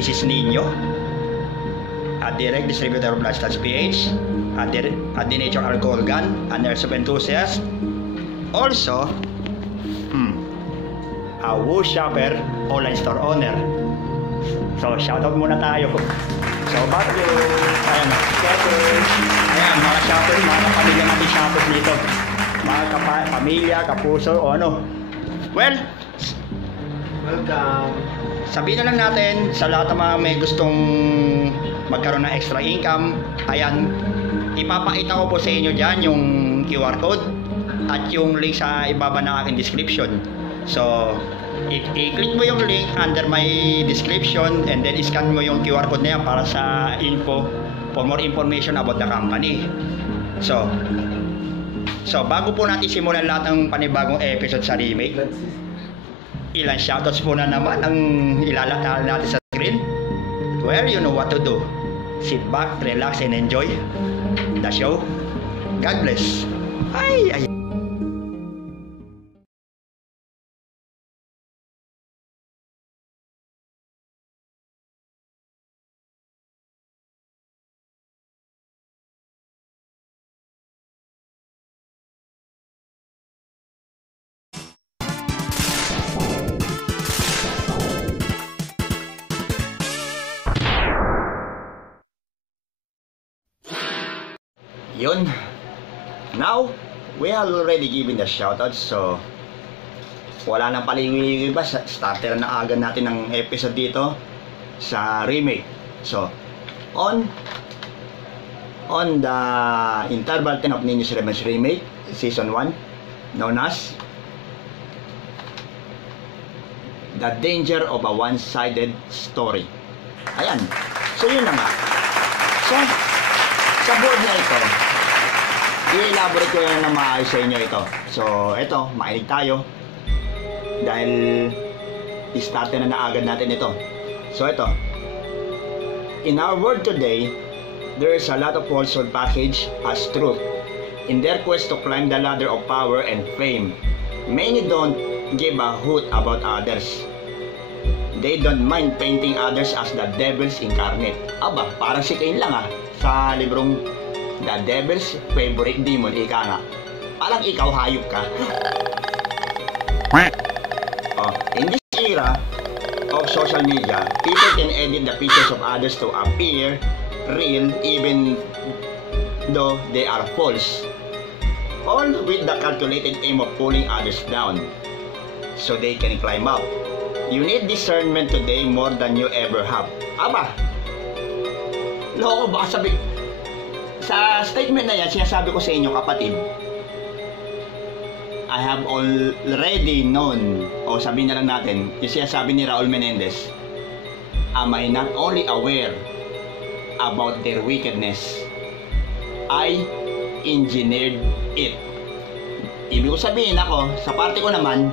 this is Nino, a direct distributor of Lifestyle PH, a denatured alcohol gun, a nurse of enthusiast, also a Woo Shopper online store owner. So shoutout muna tayo. So bago ayan, shoppers, ayan mga shoppers, mga kapamilya natin shoppers dito, mga pamilya, kapuso o ano. Well, welcome. Sabihin na lang natin sa lahat ng mga may gustong magkaroon ng extra income, ayan, ipapakita ko po sa inyo dyan yung QR code at yung link sa ibaba ng aking description. So, i-click mo yung link under my description and then scan mo yung QR code na yan para sa info, for more information about the company. So bago po natin simulan lahat ng panibagong episode sa remake, ilang shoutouts po na naman ang ilalakad natin sa screen. Well, you know what to do. Sit back, relax, and enjoy the show. God bless. Ay. Yun. Now, we are already given the shoutouts, so wala nang paliwili ba, starter na agad natin ng episode dito sa remake. So, on the interval 10 of Ninja's Revenge Remake Season 1, known as The Danger of a One-Sided Story. Ayan. So, yun na nga. So, sa board na ito, i-elaborate ko na maayos sa inyo ito. So, ito, makinig tayo. Dahil, i-start na agad natin ito. So, ito. In our world today, there is a lot of falsehood packaged as truth. In their quest to climb the ladder of power and fame, many don't give a hoot about others. They don't mind painting others as the devil's incarnate. Aba, parang si Cain lang sa librong The Devil's Favorite Demon, ika nga. Parang ikaw, hayop ka. In this era of social media, people can edit the pictures of others to appear real even though they are false. All with the calculated aim of pulling others down so they can climb up. You need discernment today more than you ever have. Aba, loko, baka sabi sa statement na yan, sinasabi ko sa inyo kapatid, I have already known, o sabihin na lang natin, yung sinasabi ni Raul Menendez, am I not only aware about their wickedness, I engineered it. Ibig ko sabihin ako, sa parte ko naman,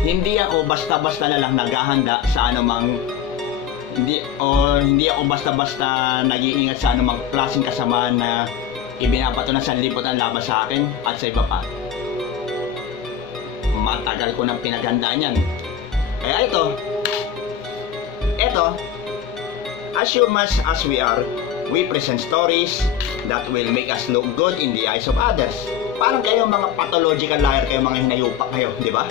hindi ako basta-basta na lang naghahanda sa anumang hindi ako basta-basta nag-iingat sa anumang klaseng kasamaan na ibinabato na sanlibot ang laban sa akin at sa iba pa. Matagal ko nang pinaghandaan yan. Kaya ito, as human as we are, we present stories that will make us look good in the eyes of others. Parang kayo mga pathological liar kayo, mga hinayupak kayo, di ba?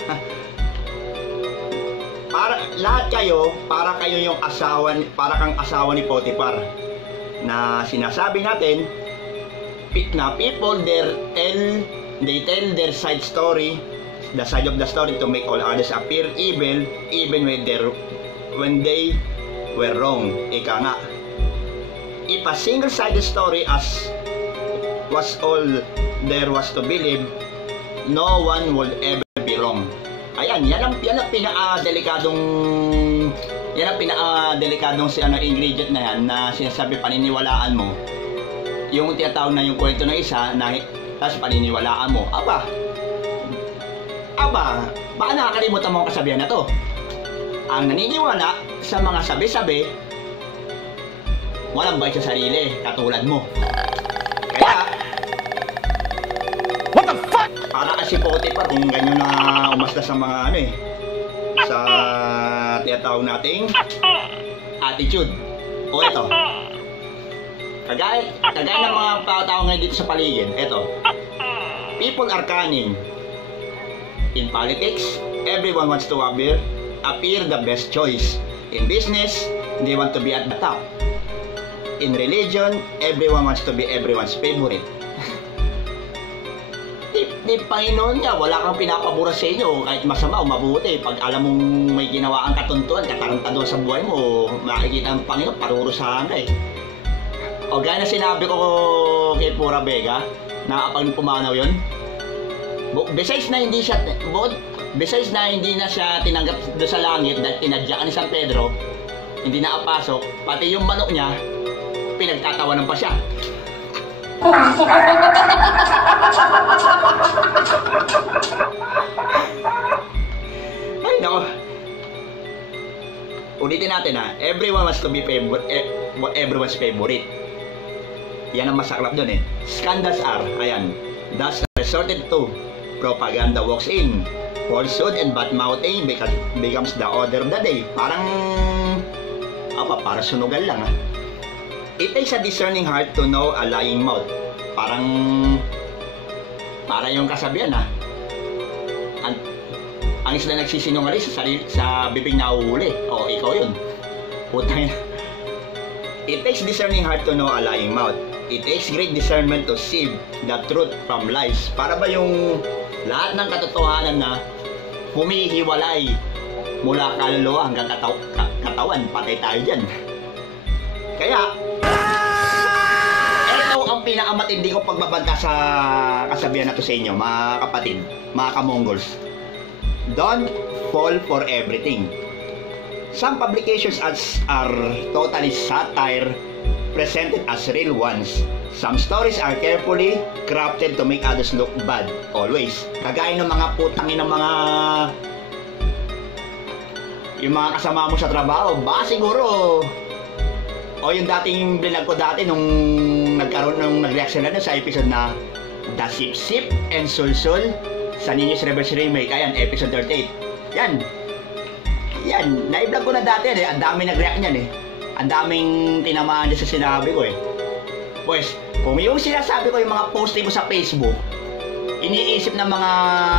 Lahat kayo, para kayo yung para kang asawa ni Potiphar na sinasabi natin na people they tell their side story, the side of the story to make all others appear evil even when they were wrong. Ika nga, if a single-sided story as was all there was to believe, no one would ever be wrong. Ayan, yan ang pinaka-delikadong ingredient na yan na sinasabi paniniwalaan mo. Yung tinatawag na yung kwento ng isa na tapos paniniwalaan mo. Aba, baka nakakalimutan mo ang kasabihan na to. Ang naniniwala sa mga sabi-sabi, walang bait sa sarili, katulad mo. Kaya, what the fuck? Para kasi Potiphar kung ganyan na umasta sa mga sa tinatawag nating attitude. O ito, kagaya ng mga tao ngayon dito sa paligid, ito, people are cunning. In politics, everyone wants to appear the best choice. In business, they want to be at the top. In religion, everyone wants to be everyone's favorite. Di Panginoon nga, wala kang pinapabura sa inyo kahit masama o mabuti. Pag alam mong may ginawa ang katuntuan, katarantado sa buhay mo, makikita ang Panginoon, parurusahan ka eh. O gaya na sinabi ko kay Pura Vega, nakapag pumanaw yun. Besides na hindi na siya tinanggap doon sa langit dahil tinadya ka ni San Pedro, hindi nakapasok, pati yung manok niya, pinagtatawanan pa siya. Ay nako. Ulitin natin ha, everyone wants to be everyone's favorite. Yan ang masaklap doon eh. Scandals are, ayan, thus resorted to, propaganda walks in, falsehood and bad-mouthing becomes the order of the day. Para sunugan lang ha. It takes a discerning heart to know a lying mouth. Para yung kasabihan ha. Ang isla nagsisinungaling sa bibig na uhuli. O, ikaw yun. Putang. It takes discerning heart to know a lying mouth. It takes great discernment to sieve the truth from lies. Para ba yung lahat ng katotohanan na humihiwalay mula kaluluwa hanggang katawan, patay tayo dyan. Kaya, ito ang pinakamatindi kong pagbabanta sa kasabihan na to sa inyo, mga kapatid, mga kamongols. Don't fall for everything. Some publications are totally satire, presented as real ones. Some stories are carefully crafted to make others look bad, always. Kagaya ng mga putangin ng yung mga kasama mo sa trabaho, baka siguro, o yung dating vlog ko dati nung nag-reaction na sa episode na The Sip Sip and Sulsul sa Ninyo's Reverse Remake, ayan, episode 38. Yan, na-vlog ko na dati eh, ang daming nag-react niyan eh. Ang daming tinamaan dyan sa sinabi ko eh. Pues, kung yung sinasabi ko yung mga posting ko sa Facebook, iniisip ng mga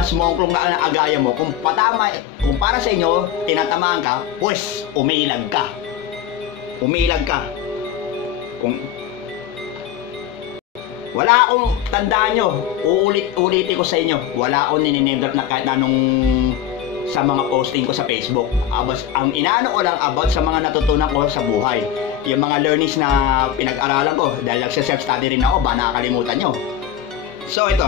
smoklong na agaya mo, kung para sa inyo, tinatamaan ka, pues, umiilag ka. Kung wala akong, tandaan nyo, ulitin ko sa inyo, wala akong nininame drop na kahit anong sa mga posting ko sa Facebook. Ang inaano ko lang about sa mga natutunan ko sa buhay. Yung mga learnings na pinag-aralan ko, dahil nagsa-self-study rin ako, ba nakakalimutan nyo. So ito,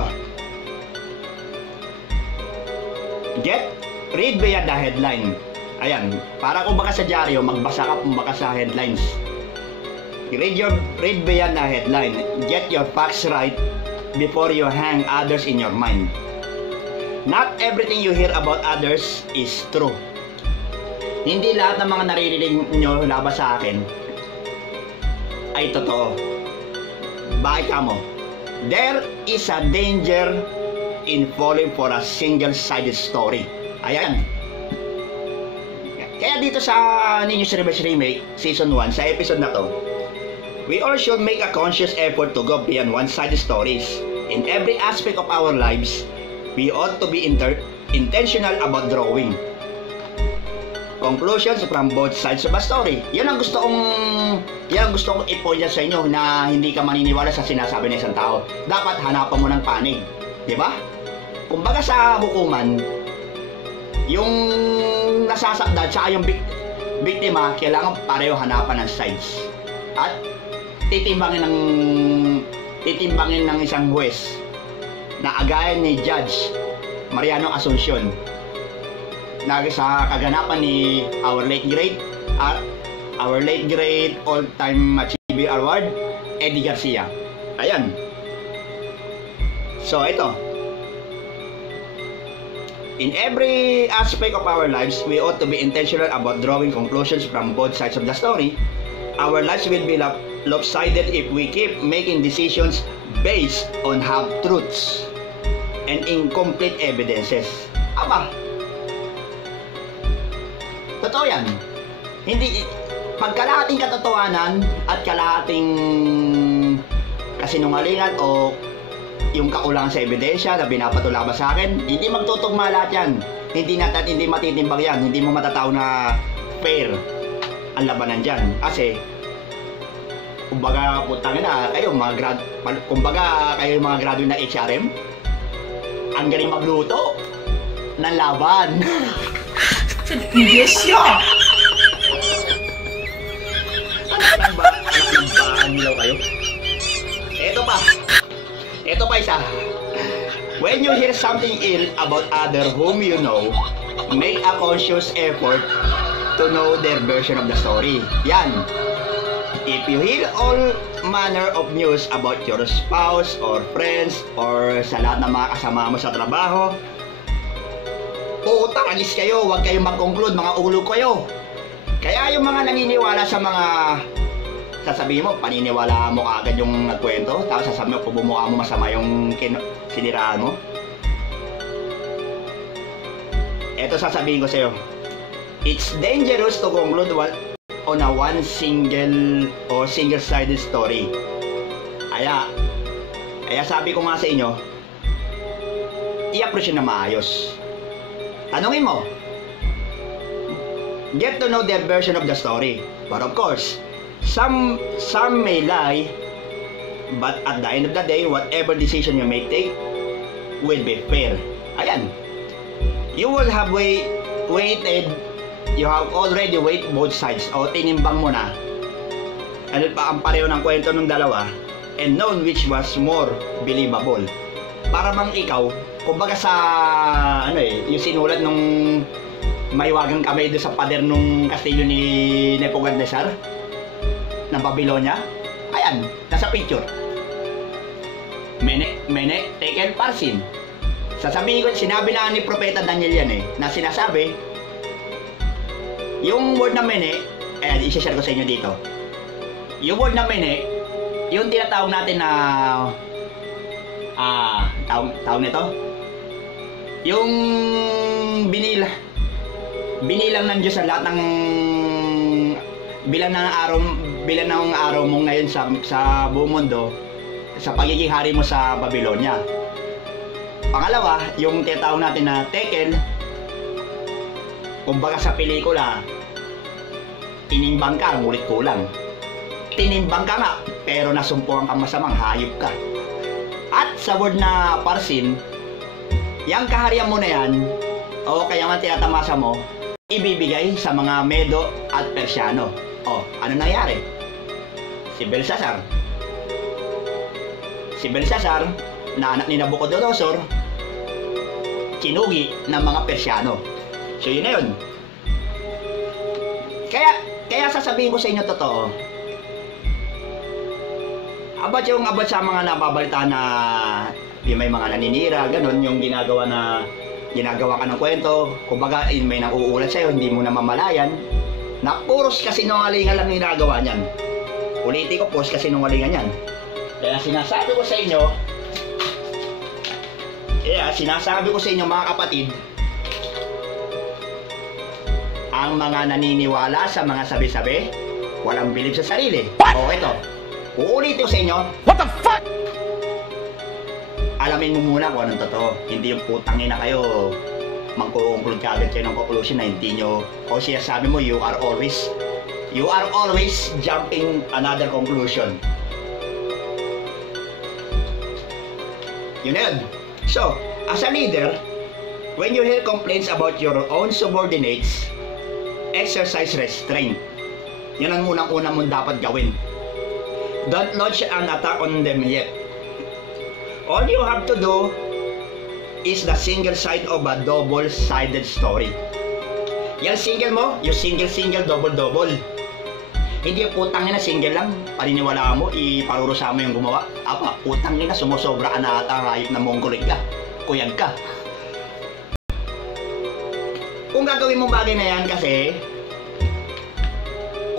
read via the headline. Ayan, para kung baka sa dyaryo, magbasa ka kung baka sa headlines. Read via the headline. Get your facts right before you hang others in your mind. Not everything you hear about others is true. Hindi lahat ng mga naririnig nyo laban sa akin ay totoo. Bakit ka mo? There is a danger in falling for a single-sided story. Ayan. Kaya dito sa Ninyo's Reverse Remake, Season 1, sa episode na to, we all should make a conscious effort to go beyond one-sided stories. In every aspect of our lives, we ought to be intentional about drawing conclusions from both sides of a story. Yan ang gusto kong i-point sa inyo, na hindi ka maniniwala sa sinasabi ng isang tao. Dapat hanapan mo ng panig, di ba? Kumbaga sa hukuman, yung nasasaktan sa yung biktima, kailangan pareho hanapan ng sides. At titimbangin ng isang huwes na agayan ni Judge Mariano Asuncion na sa kaganapan ni our late great all-time achiever award, Eddie Garcia. Ayan. So ito, in every aspect of our lives, we ought to be intentional about drawing conclusions from both sides of the story. Our lives will be lopsided if we keep making decisions based on half-truths and incomplete evidences. Aba, totoo yan. pag kalahating katotohanan at kalahating kasinungalingan o yung kaulangan sa ebidensya na binapatulama sa akin, hindi magtutugma lahat yan. Hindi matitimbang yan. Hindi mo matatao na fair ang labanan dyan. Kasi, kumbaga, putangin na, kayo mga graduate na HRM, ang galing magluto ng laban. Yes, yeah! Anak ng baan nilaw kayo? Ito pa isa. When you hear something ill about other whom you know, make a conscious effort to know their version of the story. Yan. If you hear all manner of news about your spouse or friends or sa lahat ng mga kasama mo sa trabaho, agis kayo, huwag kayong mag-conclude, mga ulo kayo. Kaya yung mga naniniwala sa mga sasabihin mo, paniniwala mo agad yung nagkwento, tapos sasabihin mo, bumukha mo masama yung siniraan mo. Eto sasabihin ko sa'yo, it's dangerous to conclude on a one single-sided story. Kaya sabi ko nga sa inyo, i-approach na maayos. Tanungin mo, get to know their version of the story. But of course, some may lie, but at the end of the day, whatever decision you may take will be fair. Ayan. You will have waited, you have already weighed both sides. O tinimbang mo na. Ano pa ang pareho ng kwento ng dalawa and known which was more believable. Para bang ikaw, kumbaga sa yung sinulat nung maiwagang kamay doon sa pader nung kastilyo ni Nebuchadnezzar ng Babylonia. Ayan, nasa picture. Mene, tekel, parsin. Sasabihin ko, sinabi na ni Propeta Daniel yan na sinasabi, yung word na mene, i-share ko sa inyo dito. Yung word na mene, yung tinatawag natin na tawag nito, yung binilang ng Diyos ang lahat ng bilang ng araw mo ngayon sa buong mundo sa pagiging hari mo sa Babylonia. Pangalawa, yung tinatawag natin na tekel, kumbaga sa pelikula, tinimbang ka, ngulit kulang. Tinimbang ka nga, pero nasumpuan kang masamang, hayop ka. At sa word na parsin, yung kaharian mo na yan, o kaya nga tinatamasa mo, ibibigay sa mga Medo at Persiano. O, ano nangyari? Si Belshazzar, na anak ni Nabucodonosor, kinugi ng mga Persiano. So yun na yun. Kaya sasabihin ko sa inyo totoo, about sa mga nababalita na yung may mga naninira, ganun, yung ginagawa ka ng kwento, kumbaga may nauulat sa'yo, hindi mo na mamalayan, na puros kasinungalingan lang ginagawa niyan. Ulitin ko, puros kasinungalingan yan. Kaya sinasabi ko sa inyo, mga kapatid, ang mga naniniwala sa mga sabi-sabi, walang bilib sa sarili. O ito, uulitin ko sa inyo, what the fuck? Alamin mo muna kung anong totoo. Hindi yung putangin na kayo magko-conclude ka agad kayo ng conclusion na hindi nyo, o siya sabi mo, you are always jumping another conclusion. Yun na yun. So, as a leader, when you hear complaints about your own subordinates, exercise restraint. Yan ang unang-una mong dapat gawin. Don't launch an attack on them yet. All you have to do is the single side of a double-sided story. Yan single mo, yung single, double. Hindi yung putang na single lang, paniniwalaan mo, iparurusa mo yung gumawa. Putang na, sumusobra ka na ata, hayop na monggolik ka, kuyag ka. Kung gagawin mong bagay na yan kasi,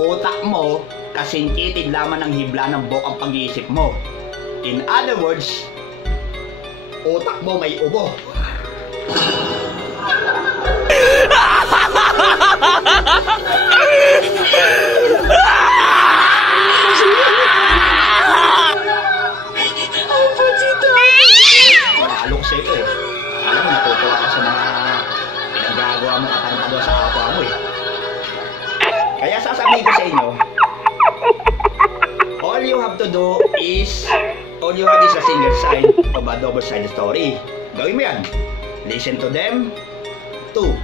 utak mo, kasing kitid lamang ng hibla ng buok ang pag-iisip mo. In other words, utak mo may ubo. Naalok sa ito eh. Alam mo, natutuwa ka sa mga pinagagawa mo katantado sa kapwa mo eh. Kaya sasabihin ko sa inyo, all you have to do is a single side of a double-sided story. Gawin mo yan. Listen to them. 2.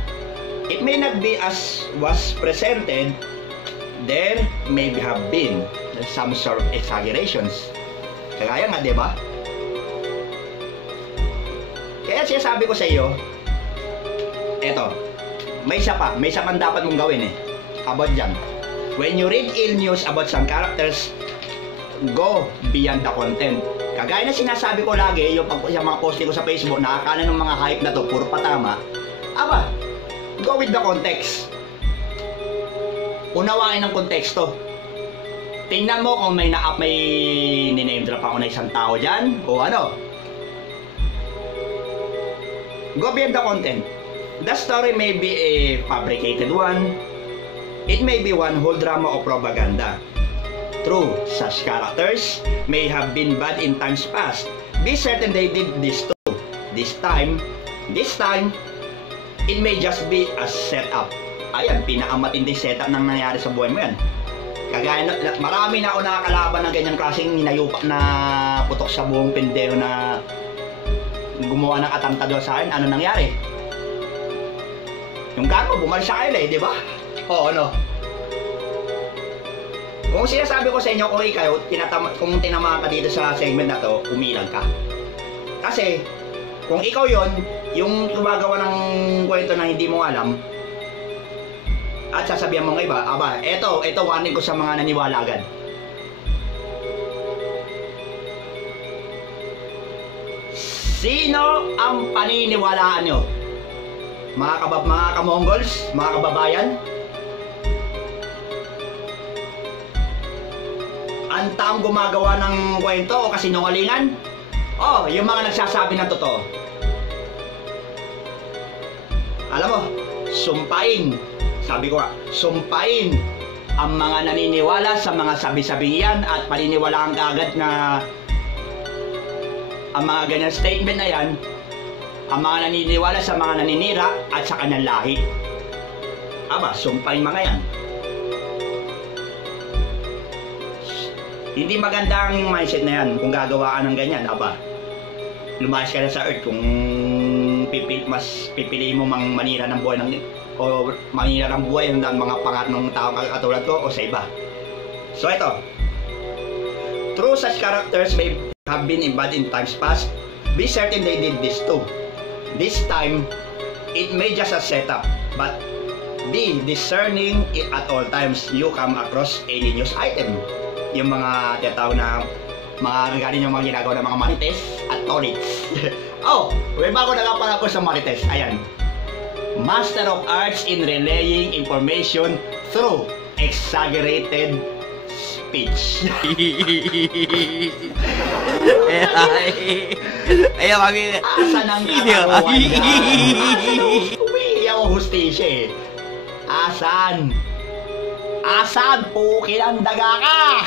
It may not be as was presented. There may have been some sort of exaggerations. Kagaya nga, diba? Kaya sinasabi ko sa iyo, eto, may isa pang dapat mong gawin eh, about dyan. When you read ill news about some characters, go beyond the content. Kagaya na sinasabi ko lagi, yung mga posting ko sa Facebook, nakakala ng mga hype na to, puro patama. Aba, go with the context. Unawain ang konteksto. Tingnan mo kung may niname drop ako na isang tao dyan, o ano. Go beyond the content. The story may be a fabricated one. It may be one whole drama or propaganda. True, such characters may have been bad in times past. Be certain they did this too. This time, it may just be a setup. Ayan, pinakamatinding setup nang nangyari sa buhay mo yan. Kagaya na, marami na ako nakakalaban ng ganyang klaseng hinayupak na putok sa buong pendeho na gumawa ng atantado sa akin. Ano nangyari? Yung gago, bumalik sa kaila eh, di ba? Oo, ano? Kung sinasabi ko sa inyo, kung ikaw, kung tinamaan ka dito sa segment na to, umilag ka. Kasi, kung ikaw yon, yung gumagawa ng kwento na hindi mo alam, at sasabihan mo ng iba, aba, eto warning ko sa mga naniwala agad. Sino ang paniniwalaan nyo? Mga kamongols, mga kababayan? Ang taong gumagawa ng kwento o kasinungalingan? Oh, yung mga nagsasabi ng totoo. Alam mo, sumpain. Sabi ko nga, sumpain ang mga naniniwala sa mga sabi-sabing yan at paniniwalaan kaagad na ang mga ganyan statement na yan, ang mga naniniwala sa mga naninira at sa kanyang lahi. Aba, sumpain mga yan. Hindi maganda ang mindset na yan kung gagawa ka ng ganyan. Aba, lumayas ka na sa earth kung mas pipiliin mo manira ng buhay o manira ng buhay ng mga pangarap ng taong katulad ko o sa iba. So ito, true such characters may have been bad in times past. Be certain they did this too. This time, it may just a setup, but be discerning at all times you come across any news item. Yung mga tinatawag na mga galing yung mga ginagawa ng mga marites at tolits. Oh, may bago na nga pala ako sa marites. Ayan. Master of Arts in relaying information through exaggerated speech. Ayan, mami. Asan ang kataruan ka? Umiiyak o hustisya eh. Asan? Asan? Pukin ang daga ka!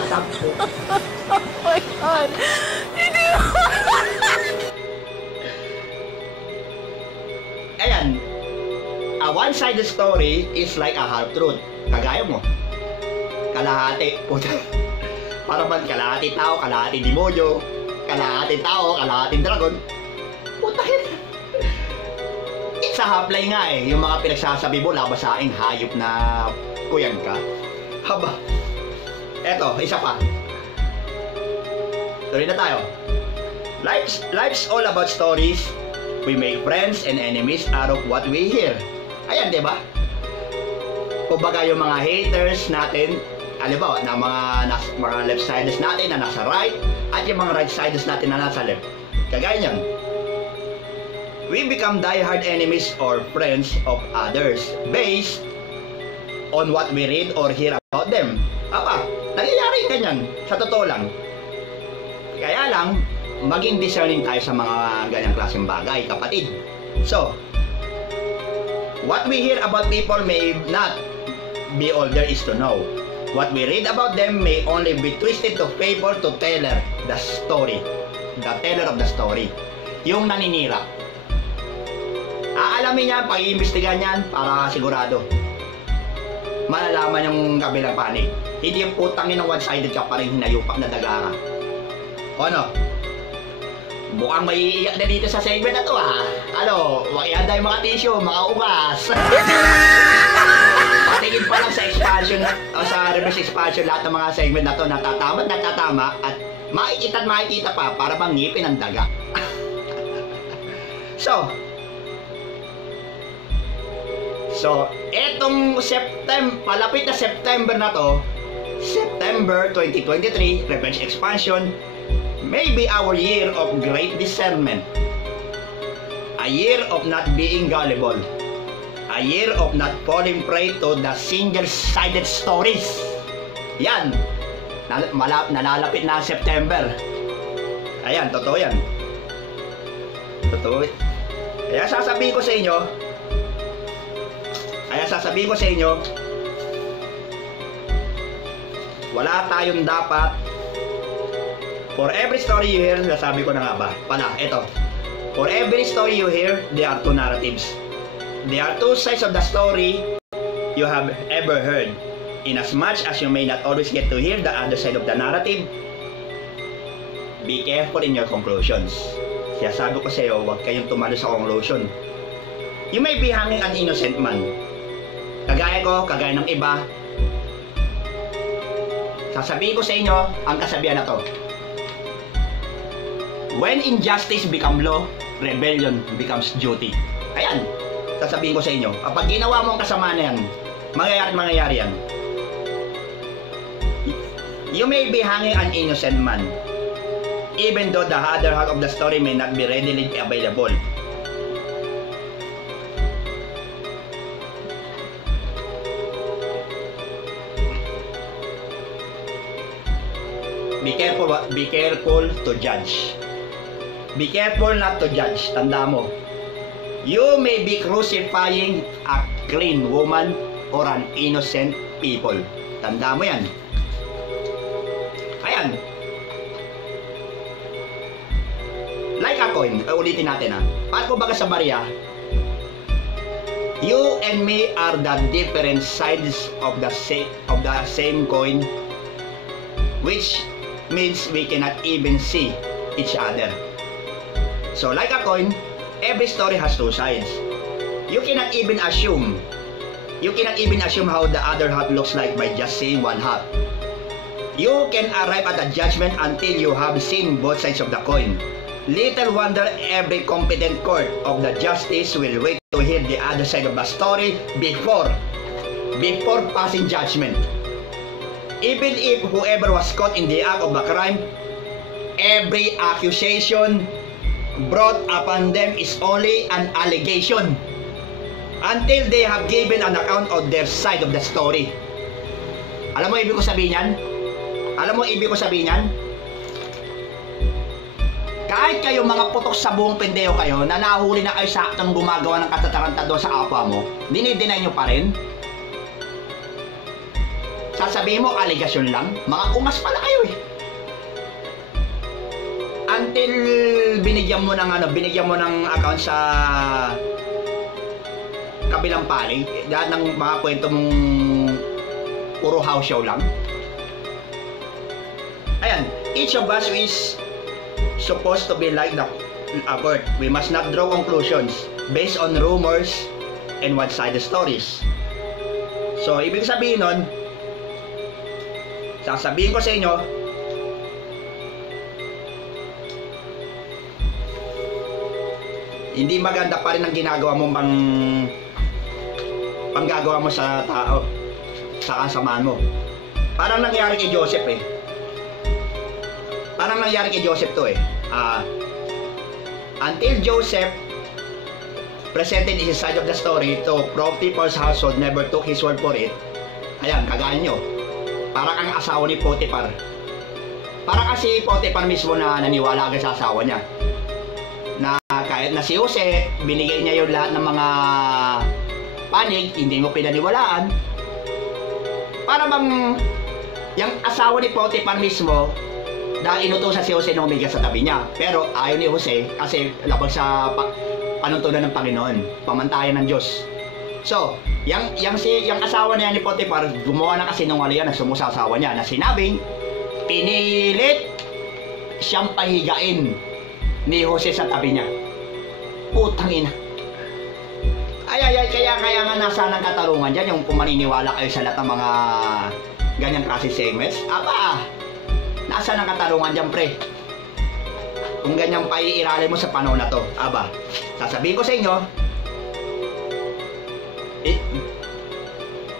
Asan po? Oh my God! Hindi mo! Ayan, a one-sided story is like a half-truth. Kagaya mo, kalahati, puta. Para man kalahati tao, kalahati demonyo, kalahati tao, kalahati dragon. Puta yun. It's a half-lie nga eh. Yung mga pinagsasabi mo, labas sa akin, hayop na kuyang ka. Haba. Eto, isa pa. Tuloy na tayo. Life's all about stories. We make friends and enemies out of what we hear. Ayan, di ba? Kumbaga yung mga haters natin, halimbawa, na mga left-siders natin na nasa right, at yung mga right-siders natin na nasa left. Kagaya niyan. We become die-hard enemies or friends of others based on what we read or hear about them. Apa, nangyayari ganyan, sa totoo lang. Kaya lang, maging discerning tayo sa mga ganyang klaseng bagay, kapatid. So, What we hear about people may not be all there is to know. What we read about them may only be twisted to favor to teller the story. The teller of the story. Yung naninira. Aalamin niya, pag-iimbestigahan niyan para sigurado. Malalaman yung kabilang panig. Hindi yung putangin ng one-sided ka pa rin hinayupak na daga ka. O ano? Mukhang may iiyak na dito sa segment na to ha. Ano, ihanda yung mga tissue, mga ugas. Patingin pa lang sa expansion o sa reverse expansion lahat ng mga segment na to natatama at makikita pa para bang ngipin ang daga. So, etong palapit na September na to, September 2023, Revenge Expansion, may be our year of great discernment. A year of not being gullible. A year of not falling prey to the single-sided stories. Yan. Nalalapit na ang September. Ayan, totoo yan. Totoo. Kaya sasabihin ko sa inyo, wala tayong dapat. For every story you hear, nasabi ko na nga ba? Ito. For every story you hear, there are two narratives. There are two sides of the story you have ever heard. Inasmuch as you may not always get to hear the other side of the narrative, be careful in your conclusions. Kaya sabi ko sa iyo, huwag kayong tumalo sa conclusion. You may be hanging an innocent man. Kagaya ko, kagaya ng iba. Sasabihin ko sa inyo ang kasabihan na to. When injustice become law, rebellion becomes duty. Ayan, sasabihin ko sa inyo, kapag ginawa mo ang kasama na yan, mangyayari yan. You may be hanging an innocent man, even though the other half of the story may not be readily available. Be careful to judge. Be careful not to judge. Tanda mo. You may be crucifying a clean woman or an innocent people. Tanda mo yan. Ayan. Like a coin. Ulitin natin ha. Paano baga sa barya? You and me are the different sides of the same coin, which means we cannot even see each other. So like a coin, every story has two sides. You cannot even assume how the other half looks like by just seeing one half. You can arrive at a judgment until you have seen both sides of the coin. Little wonder every competent court of the justice will wait to hear the other side of the story before passing judgment. Even if whoever was caught in the act of the crime, every accusation brought upon them is only an allegation until they have given an account of their side of the story. Alam mo ibig ko sabihin yan? Kahit kayo mga putok sa buong pendeho kayo na nahuli na kayo sa aktong gumagawa ng katatarantado sa kapwa mo, dinideny nyo pa rin? Sasabihin mo, aligasyon lang? Mga kungas pala kayo eh. Until binigyan mo ng account sa kabilang panig, lahat ng mga kwento mong puro house show lang. Ayan, each of us is supposed to be like a court. We must not draw conclusions based on rumors and one-sided stories. So, ibig sabihin nun, sasabihin ko sa inyo, hindi maganda pa rin ang ginagawa mo panggagawa mo sa tao, sa kasamaan mo. Parang nangyari kay Joseph eh. To eh. Until Joseph presented his side of the story to Potiphar's household, never took his word for it. Ayan, kagaya nyo. Parang ang asawa ni Potiphar. Parang kasi Potiphar mismo na naniwala agad sa asawa niya. Na kahit na si Jose, binigay niya yung lahat ng mga panig, hindi mo pinaniwalaan. Para bang yung asawa ni Potiphar mismo, dahil inutusan si Jose na umiga sa tabi niya. Pero ayaw ni Jose kasi labag sa panuntunan ng Panginoon, pamantayan ng Diyos. So, yung asawa niya ni Potiphar, gumawa ng kasinungalingan na sumusasawa niya na sinabing, pinilit siyang pahigain ni Jose sa tabi niya. Putang ina. Kaya nga nasa ng katarungan dyan, yung kung maniniwala kayo sa lahat ng mga ganyang klase segments. Aba, nasa ng katarungan dyan, pre. Kung ganyang paiiralin mo sa panahon na to. Aba, sasabihin ko sa inyo,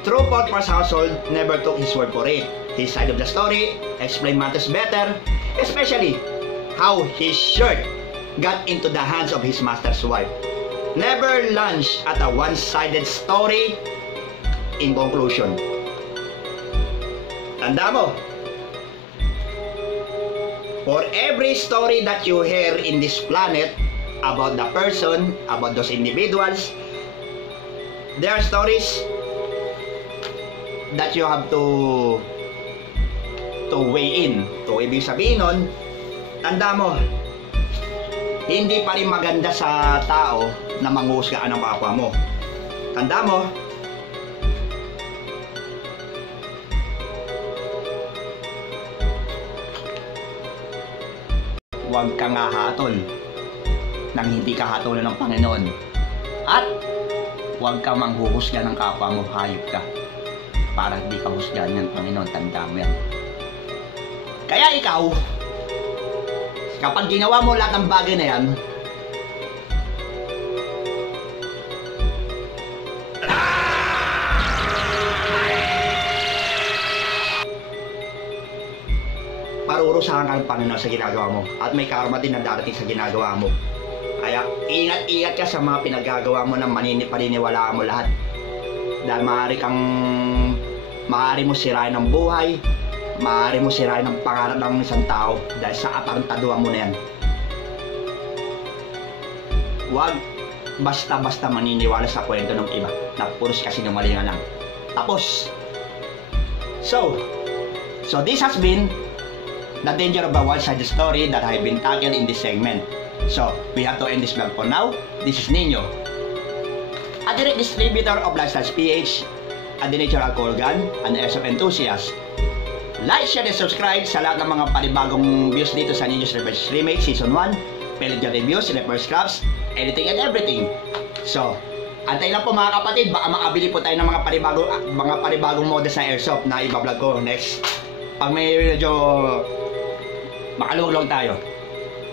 true Potiphar's household never took his word for it. His side of the story explained matters better, especially how his shirt got into the hands of his master's wife. Never lunch at a one-sided story. In conclusion, tanda mo, for every story that you hear in this planet about the person, about those individuals, there are stories that you have to weigh in. So, ibig sabihin nun, tanda mo, hindi pa rin maganda sa tao na manghusgaan ng kapwa mo. Tanda mo, huwag kang hahatol nang hindi ka hatulan ng Panginoon. At huwag kang manghuhusga ng kapwa mo, hayop ka. Para hindi ka husgahan ng Panginoon, tanda mo yan. Kaya ikaw, kapag ginawa mo lahat ng bagay na yan, parurusahan ka ng Panginoon sa ginagawa mo. At may karma din na darating sa ginagawa mo. Kaya ingat-ingat ka sa mga pinagagawa mo na paniniwalaan mo lahat. Dahil maaari mo sirain ng buhay, maaari mo sirain ng pangarap ng isang tao dahil sa atarantaduhan mo na yan. Huwag basta-basta maniniwala sa kwento ng iba na puros kasinungalingan lang. Tapos. So this has been the danger of a one-sided story that I've been tackled in this segment. So, we have to end this vlog for now. This is Nino, a direct distributor of Lifestyles PH, a Denatured Alcohol Gun, an airsoft enthusiast. Like, share, and subscribe sa lahat ng mga panibagong views dito sa Ninjo's Revenge Remake Season 1, Pellet Gun Reviews, Reverse Scraps, anything and everything. So, antay lang po mga kapatid, baka makabili po tayo ng mga panibagong models na airsoft na ibablog ko next. Pag may medyo makalulong tayo.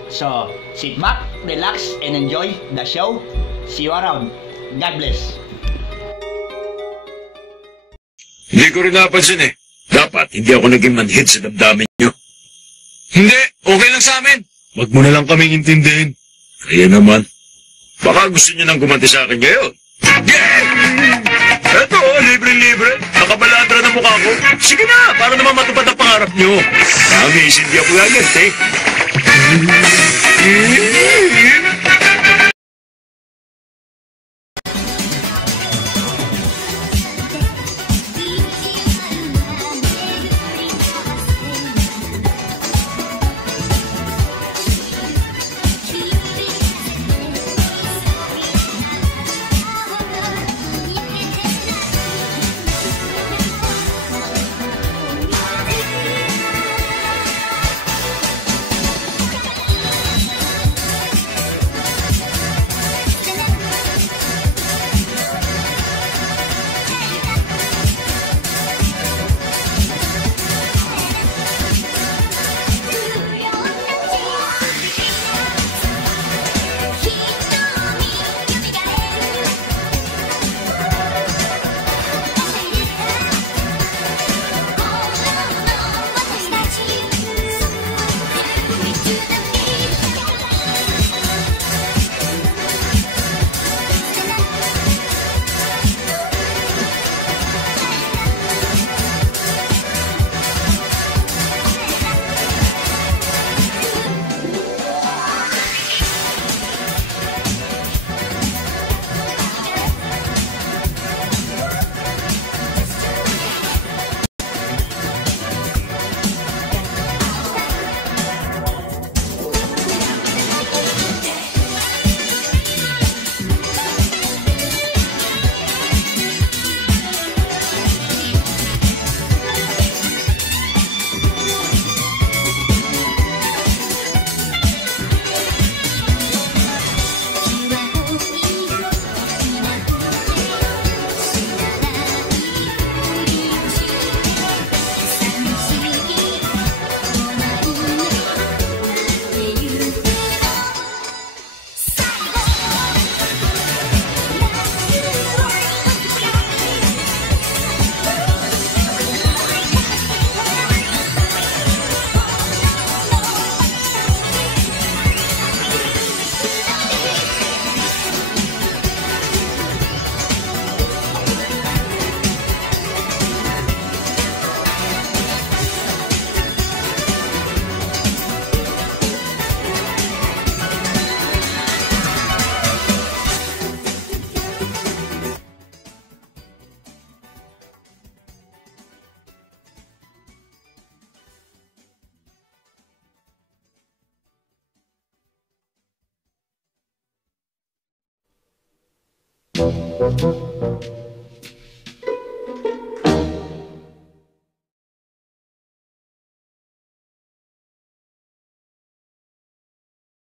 So, sit back, relax, and enjoy the show. See you around. God bless. Hindi ko rin napansin eh. Dapat hindi ako naging manhid sa damdamin nyo. Hindi, okay lang sa amin. Wag mo na lang kaming intindihin. Kaya naman, baka gusto nyo nang gumanti sa akin ngayon. Yeah! Eto, libre-libre. Nakabaladra na mukha ko. Sige na, para naman matupad ang pangarap nyo. Promise, hindi ako gaganti.